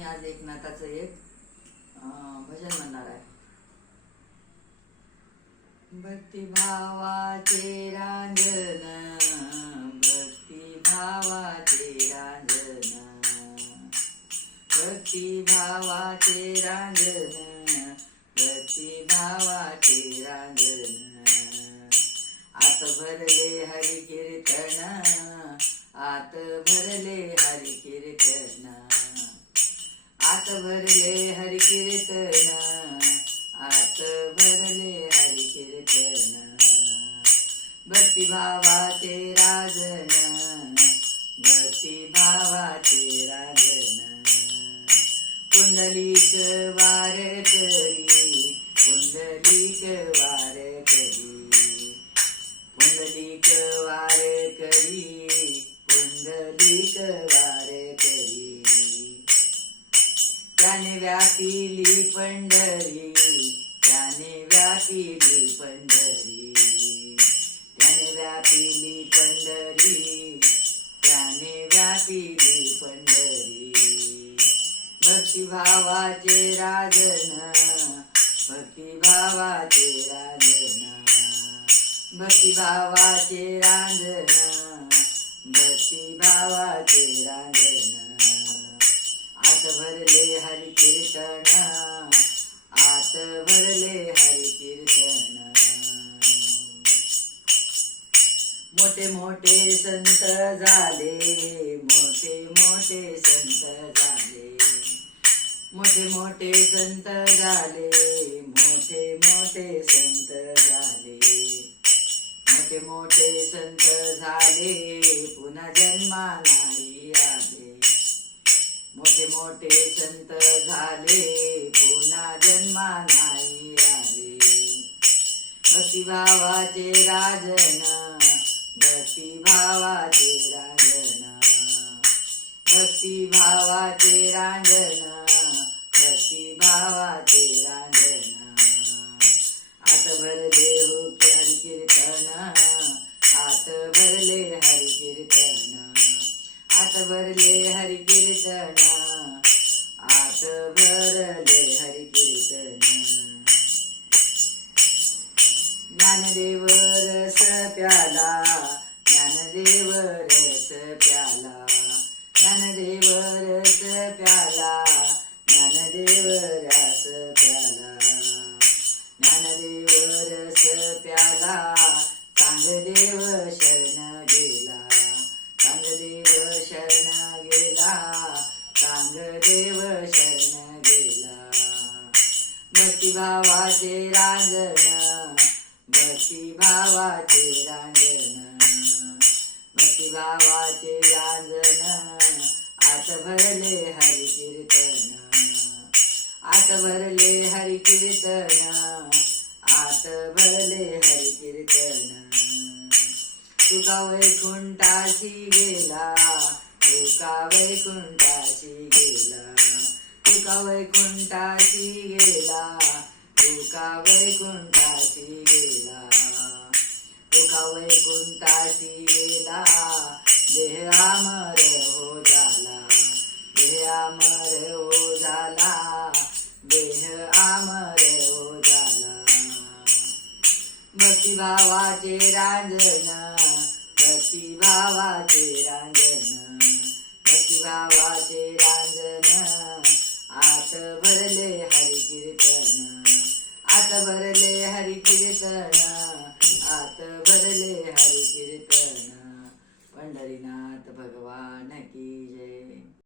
मी आज एकनाथाचं एक भजन म्हणणार आहे. भक्ती भावाचे रांजण, भक्ती भावाचे रांजण, भक्ती भावाचे रांजण, भक्ती भावाचे रांजण. आत भरले हरि कीर्तन, आत भरले हरि कीर्तन, आत भरले हरि कीर्तन, आत भरले हरि कीर्तन. भक्ती भावाचे रांजण, भक्ती भावाचे रांजण. पुंडलिक वार करी, पुंडलिक वार करी, पुंडलिक वार करी, पुंडलिक वार करी. त्याने व्यापिली पंढरी, त्याने व्यापिली पंढरी, त्याने व्यापिली पंढरी, त्याने व्यापिली पंढरी. भक्ती भावाचे रांजण, भक्ती भावाचे रांजण, भक्ती भावाचे रांजण, भक्ती भावाचे रांजण. आत भरले हरि कीर्तन, आत भरले हरि कीर्तन. मोठे मोठे संत झाले, मोठे मोठे संत झाले, मोठे मोठे संत झाले, मोठे मोठे संत झाले, मोठे मोठे संत झाले, पुन्हा जन्मा नाही आले. मोठे मोठे संत झाले, पुन्हा जन्मा नाही आले. भक्ती भावाचे रांजण, भक्ती भावाचे रांजण, भक्ती भावाचे रांजण, भक्ती भावाचे रांजण. आत भरले हरि कीर्तन, आत भरले हरि कीर्तन, आत भरले हरि कीर्तन, आत भरले हरि कीर्तन. ज्ञानदेव रस प्याला, ज्ञानदेव रस प्याला, ज्ञानदेव रस प्याला, ज्ञानदेव रस प्याला, ज्ञानदेव रस प्याला. चांगदेव शरण गेला, चांगदेव शरण गेला, चांगदेव शरण गेला. भक्ती भावाचे रांजण, भक्ती भावाचे रांजण, भक्ती भावाचे रांजण. आत भरले हरि कीर्तन, आत भरले हरि कीर्तन, आत भरले हरि कीर्तन. तुका वैकुंठाशी गेला, तुका वैकुंठाशी गेला, तुका वैकुंठाशी गेला, तुका वैकुंठाशी गेला, तुका वैकुंठाशी गेला. देह अमर हो झाला, देह अमर हो झाला, देह अमर हो झाला. भक्ती भावाचे रांजण, भक्ती भावाचे रांजण, भक्ती भावाचे रांजण. आत भरले हरि कीर्तन, आत भरले हरि कीर्तन, आत भरले हरि कीर्तन. पंढरीनाथ भगवान की जय.